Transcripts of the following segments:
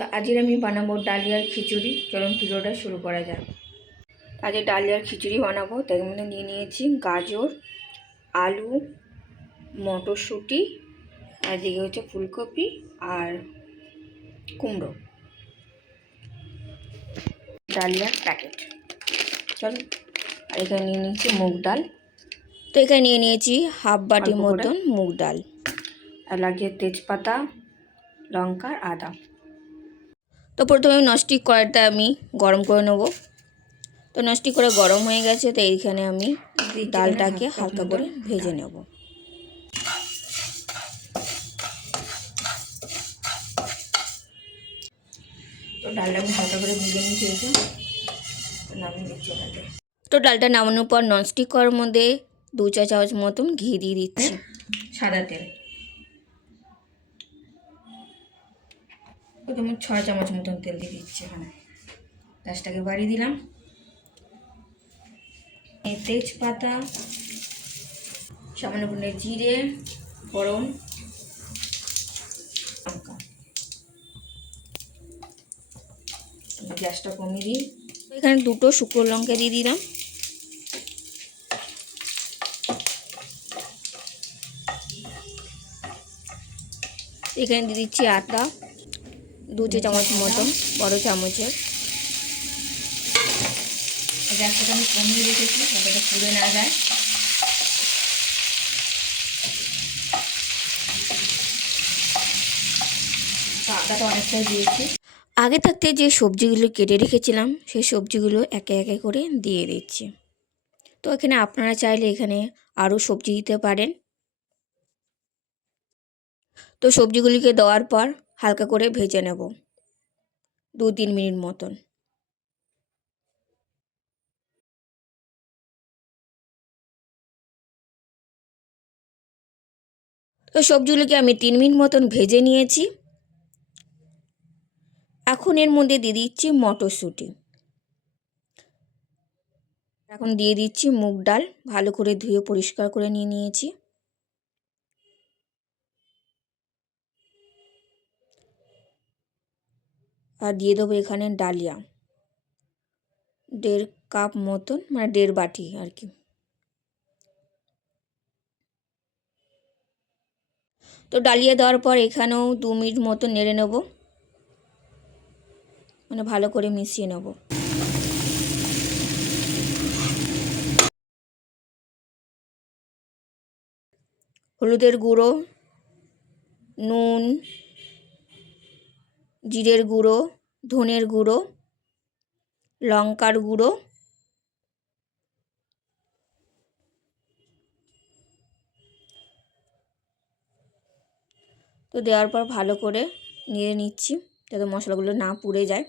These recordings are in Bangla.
তো আজকে আমি বানাবো ডালিয়ার খিচুড়ি। চলুন ভিডিওটা শুরু করা যাক। আজকে ডালিয়ার খিচুড়ি বানাবো, তাই মধ্যে নিয়ে নিয়েছি গাজর, আলু, মটরশুঁটি, আর দিকে হচ্ছে ফুলকপি আর কুমড়ো। ডালিয়ার প্যাকেট চলুন। আর এখানে নিয়ে নিয়েছি মুগ ডাল। তো এখানে নিয়ে নিয়েছি হাফ বাটি মতন মুগ ডাল, আর লাগিয়ে তেজপাতা, লঙ্কা, আদা। তো প্রথমে ননস্টিক কড়াইটা আমি গরম করে নেব। তো ননস্টিক করে গরম হয়ে গেছে, তো এইখানে আমি ডালটাকে হালকা করে ভেজে নেব। তো ডালটা আমি হালকা করে ভেজে নিয়েছি, নামিয়ে নিচ্ছি। তো ডালটা নামানোর পর ননস্টিক কড়াইয়ের মধ্যে 2 চা চামচ মতন ঘি দিয়ে দিচ্ছি, সাদা তেল। প্রথমে 6 চামচ মতন তেল দিয়ে দিচ্ছি। এখানে গ্যাসটাকে বাড়িয়ে দিলাম। তেজপাতা, সামান্য পরিমাণে জিরে ফোড়ন, লঙ্কা। গ্যাসটা কমিয়ে দিই। এখানে 2টো শুকনো লঙ্কা দিয়ে দিলাম। এখানে দিয়ে দিচ্ছি আটা 2 চা চামচ মতন, বড় চামচের। গ্যাসটাকে আমি কমিয়ে রেখেছি যাতে এটা পুড়ে না যায়। আটাটা অনেকটাই দিয়েছি। আগে থাকতে যে সবজিগুলো কেটে রেখেছিলাম সেই সবজিগুলো একে একে করে দিয়ে দিচ্ছি। তো এখানে আপনারা চাইলে এখানে আরও সবজি দিতে পারেন। তো সবজিগুলিকে দেওয়ার পর হালকা করে ভেজে নেব 2-3 মিনিট মতন। তো সবজিগুলিকে আমি 3 মিনিট মতন ভেজে নিয়েছি। এখন এর মধ্যে দিয়ে দিচ্ছি মটরশুঁটি। এখন দিয়ে দিচ্ছি মুগ ডাল, ভালো করে ধুয়ে পরিষ্কার করে নিয়েছি। আর দিয়ে দেবো এখানে ডালিয়া 1.5 কাপ মতন, মানে 1.5 বাটি আর কি। তো ডালিয়া দেওয়ার পর এখানেও 2 মিনিট মতো নেড়ে নেব, মানে ভালো করে মিশিয়ে নেব। হলুদের গুঁড়ো, নুন, জিরের গুঁড়ো, ধনের গুঁড়ো, লঙ্কার গুঁড়ো, তো দেওয়ার পর ভালো করে নেড়ে নিচ্ছি যাতে মশলাগুলো না পুড়ে যায়।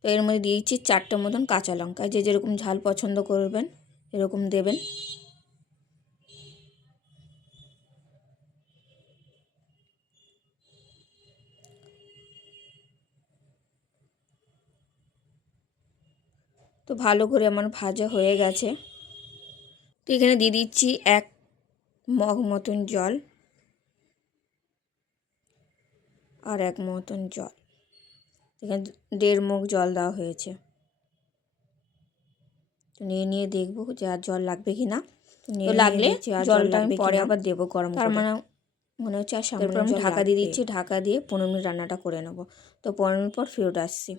তো এর মধ্যে দিয়ে দিচ্ছি 4টে মতন কাঁচা লঙ্কা, যে যেরকম ঝাল পছন্দ করবেন এরকম দেবেন। তো ভালো করে আমার ভাজা হয়ে গেছে। তো এখানে দিয়ে দিচ্ছি 1 মগ মতন জল, আর 1 মতন জল। এখানে 1.5 মগ জল দেওয়া হয়েছে। তো নিয়ে দেখবো যে আর জল লাগবে কি না। তো লাগলে জলটা আমি পরে আবার দেবো গরম করে। তার মানে মনে হচ্ছে আর সামনে আমি ঢাকা দিয়ে দিচ্ছি। ঢাকা দিয়ে 15 মিনিট রান্নাটা করে নেব। তো 15 মিনিট পর ফেরত আসছি।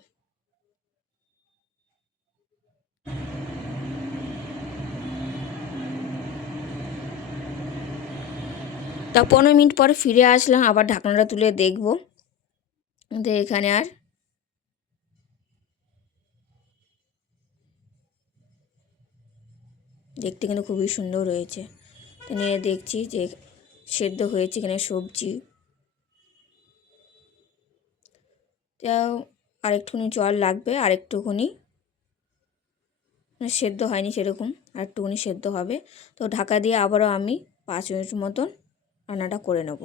তা 15 মিনিট পরে ফিরে আসলাম, আবার ঢাকনাটা তুলে দেখবো। তো এখানে আর দেখতে কিন্তু খুবই সুন্দর হয়েছে। তো নিয়ে দেখছি যে সেদ্ধ হয়েছে এখানে সবজি। তো আরেকটুখানি জল লাগবে, আরেকটুখানি সেদ্ধ হয়নি সেরকম, আরেকটুখানি সেদ্ধ হবে। তো ঢাকা দিয়ে আবারও আমি 5 মিনিট মতন রান্নাটা করে নেব।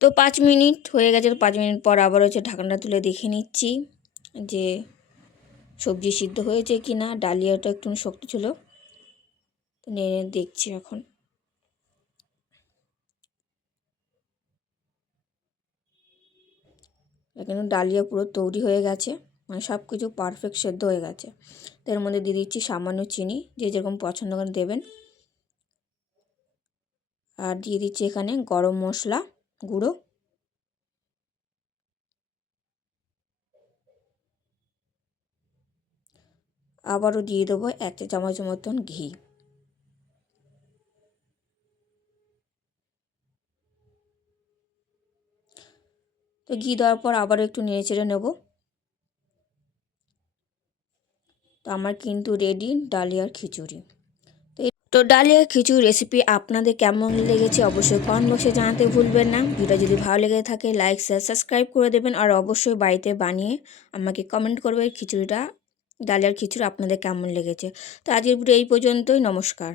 তো 5 মিনিট হয়ে গেছে। তো 5 মিনিট পর আবার হচ্ছে ঢাকনাটা তুলে দেখে নিচ্ছি যে সবজি সিদ্ধ হয়েছে কি না। ডালিয়াটা একটু শক্ত ছিল, তো নেড়ে দেখছি এখন। এখানে ডালিয়া পুরো তৈরি হয়ে গেছে, মানে সব কিছু পারফেক্ট সেদ্ধ হয়ে গেছে। তো এর মধ্যে দিয়ে দিচ্ছি সামান্য চিনি, যে যেরকম পছন্দ করে দেবেন। আর দিয়ে দিচ্ছি এখানে গরম মশলা গুঁড়ো, আবারও দিয়ে দেবো 1 চা চামচ মতন ঘি। তো ঘি দেওয়ার পর আবারও একটু নেড়ে চেড়ে নেব। তো আমার কিন্তু রেডি ডালিয়ার খিচুড়ি। তো ডালিয়া খিচুড়ি রেসিপি আপনাদের কেমন লেগেছে অবশ্যই কমেন্ট বক্সে জানাতে ভুলবেন না। ভিডিও যদি ভালো লেগে থাকে লাইক শেয়ার সাবস্ক্রাইব করে দেবেন, আর অবশ্যই বাড়িতে বানিয়ে আমাকে কমেন্ট করবে ডালিয়ার খিচুড়ি আপনাদের কেমন লেগেছে। তো আজকের ভিডিও এই পর্যন্তই, নমস্কার।